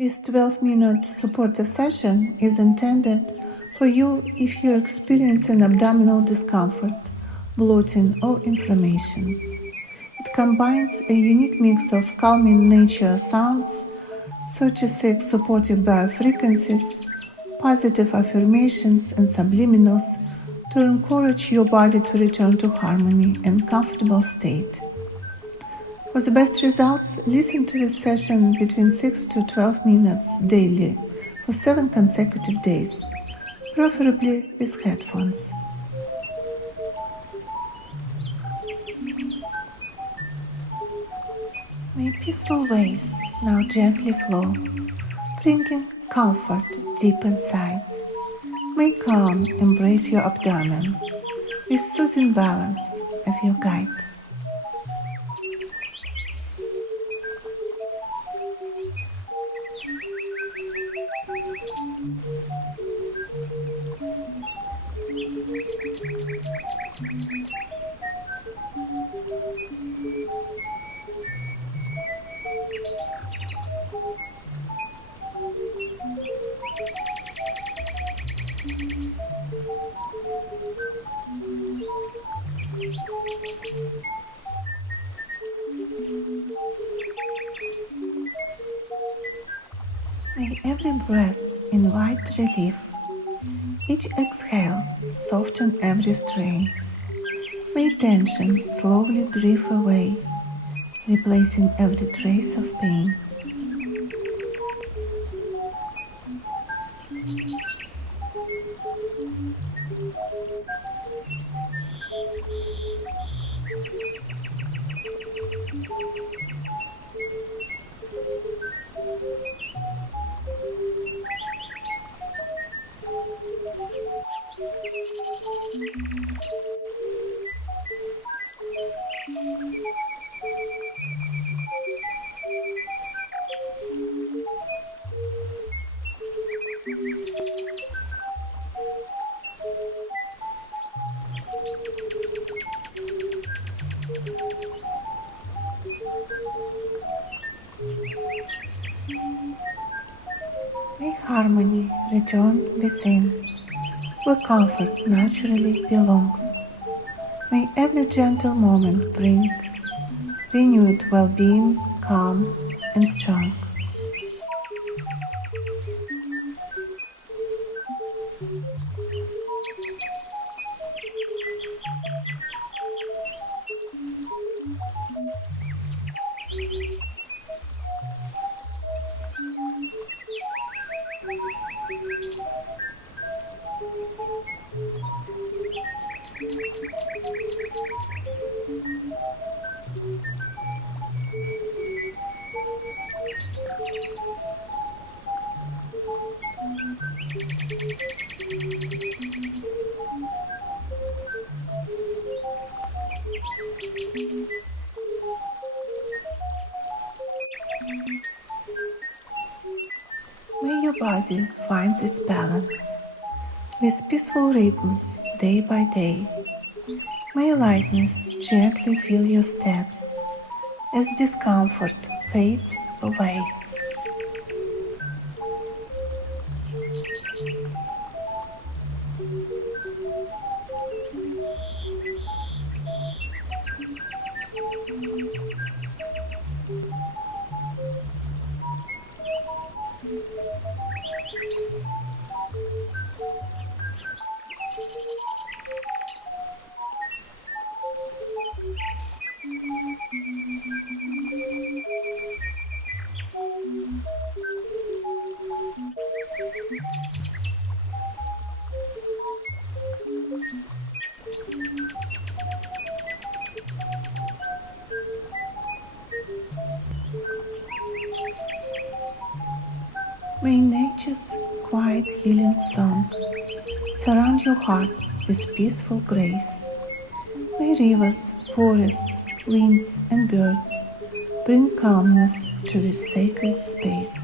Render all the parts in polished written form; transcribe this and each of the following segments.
This 12-minute supportive session is intended for you if you're experiencing abdominal discomfort, bloating, or inflammation. It combines a unique mix of calming nature sounds, 36 supportive biofrequencies, positive affirmations, and subliminals to encourage your body to return to harmony and comfortable state. For the best results, listen to this session between 6 to 12 minutes daily for 7 consecutive days, preferably with headphones. May peaceful waves now gently flow, bringing comfort deep inside. May calm embrace your abdomen with soothing balance as your guide. May every breath invite relief. Each exhale soften every strain. May tension slowly drift away, replacing every trace of pain. May harmony return within, where comfort naturally belongs. May every gentle moment bring renewed well-being, calm and strong. May your body find its balance with peaceful rhythms day by day. May lightness gently fill your steps as discomfort fades away. May nature's quiet healing song surround your heart with peaceful grace. May rivers, forests, winds and birds bring calmness to this sacred space.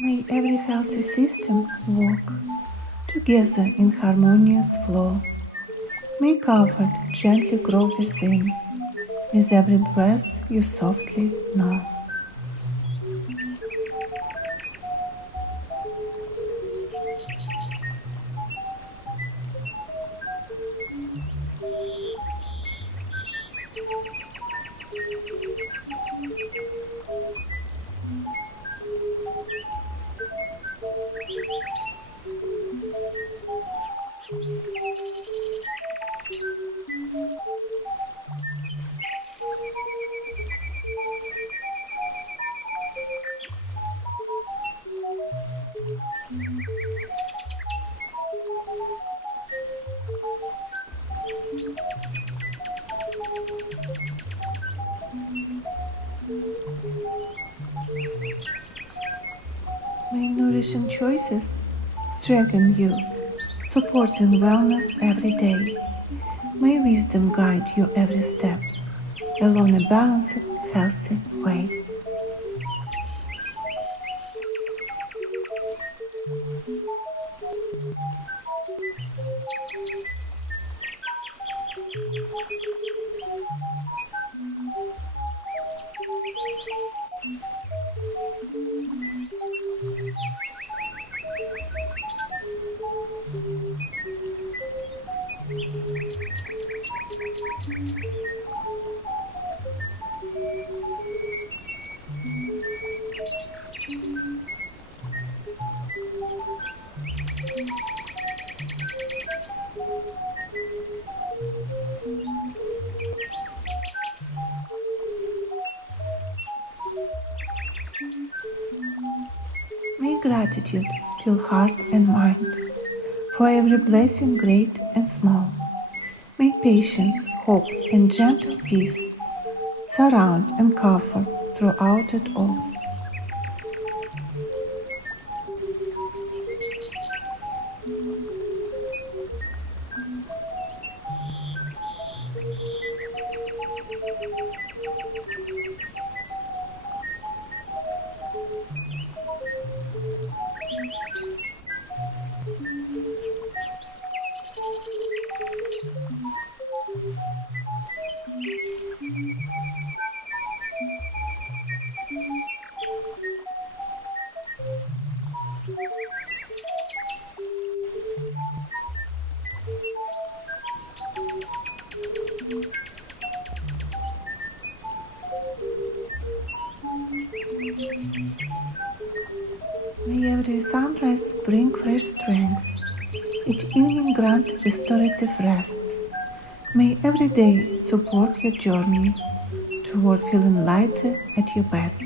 May every healthy system work together in harmonious flow. May comfort gently grow within, with every breath you softly know. May nourishing choices strengthen you, supporting wellness every day. May wisdom guide you every step along a balanced, healthy way. May gratitude fill heart and mind for every blessing great and small. May patience, hope, and gentle peace surround and comfort throughout it all. May every sunrise bring fresh strength, each evening grant restorative rest. May every day support your journey toward feeling lighter at your best.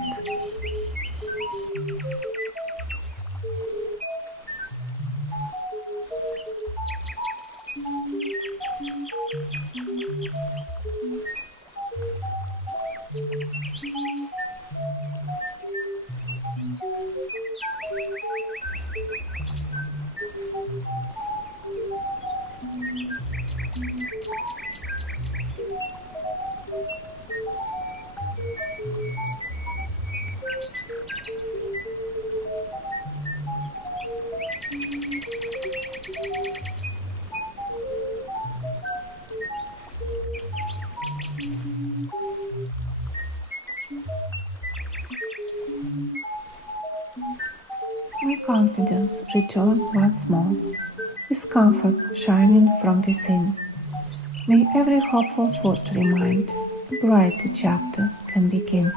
May confidence return once more, with comfort shining from within. May every hopeful thought remind a brighter chapter can begin.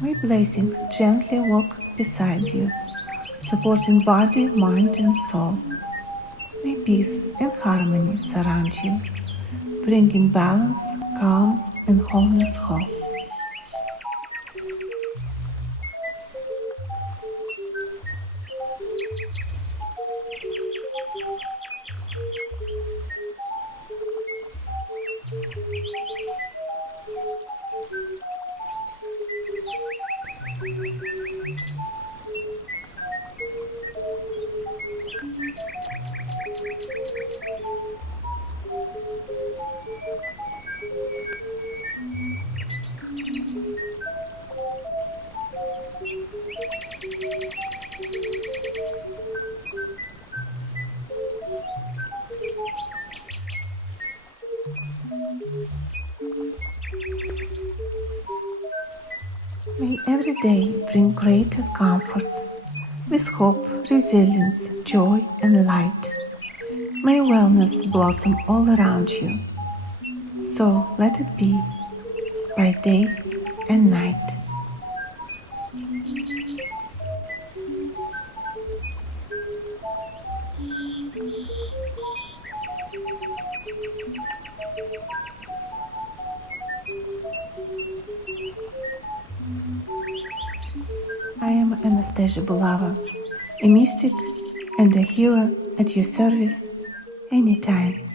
May blessing gently walk beside you, supporting body, mind, and soul. May peace and harmony surround you, bringing balance, calm, and wholeness home. May every day bring greater comfort with hope, resilience, joy, and light. May wellness blossom all around you. So let it be by day and night. I am Anastasia Bulava, a mystic and a healer at your service anytime.